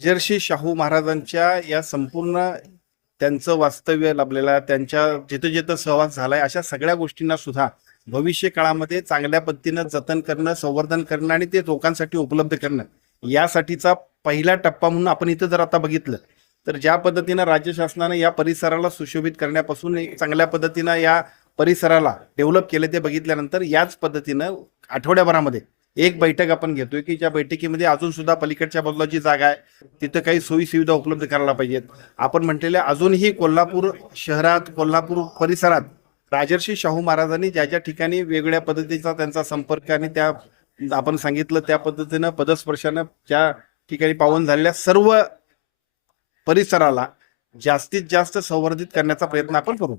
राजर्षी शाहू महाराजांच्या या संपूर्ण त्यांचं वास्तव्य लाभलेला त्यांच्या जिथं जिथं सहवास झालाय अशा सगळ्या गोष्टींना सुद्धा भविष्य काळामध्ये चांगल्या पद्धतीनं जतन करणं, संवर्धन करणं आणि ते लोकांसाठी उपलब्ध करणं यासाठीचा पहिला टप्पा म्हणून आपण इथं जर आता बघितलं तर ज्या पद्धतीनं राज्य शासनानं या परिसराला सुशोभित करण्यापासून एक चांगल्या पद्धतीनं या परिसराला डेव्हलप केले ते बघितल्यानंतर याच पद्धतीनं आठवड्याभरामध्ये एक बैठक आपण घेतोय की ज्या बैठकीमध्ये अजून सुद्धा पलीकडच्या बाजूला जी जागा आहे तिथं काही सोयी सुविधा उपलब्ध करायला पाहिजेत. आपण म्हटलेल्या अजूनही कोल्हापूर शहरात, कोल्हापूर परिसरात राजर्षी शाहू महाराजांनी ज्या ज्या ठिकाणी वेगवेगळ्या पद्धतीचा त्यांचा संपर्क आणि त्या आपण सांगितलं त्या पद्धतीनं पदस्पर्शानं ज्या ठिकाणी पावन झालेल्या सर्व परिसराला जास्तीत जास्त संवर्धित करण्याचा प्रयत्न आपण करू.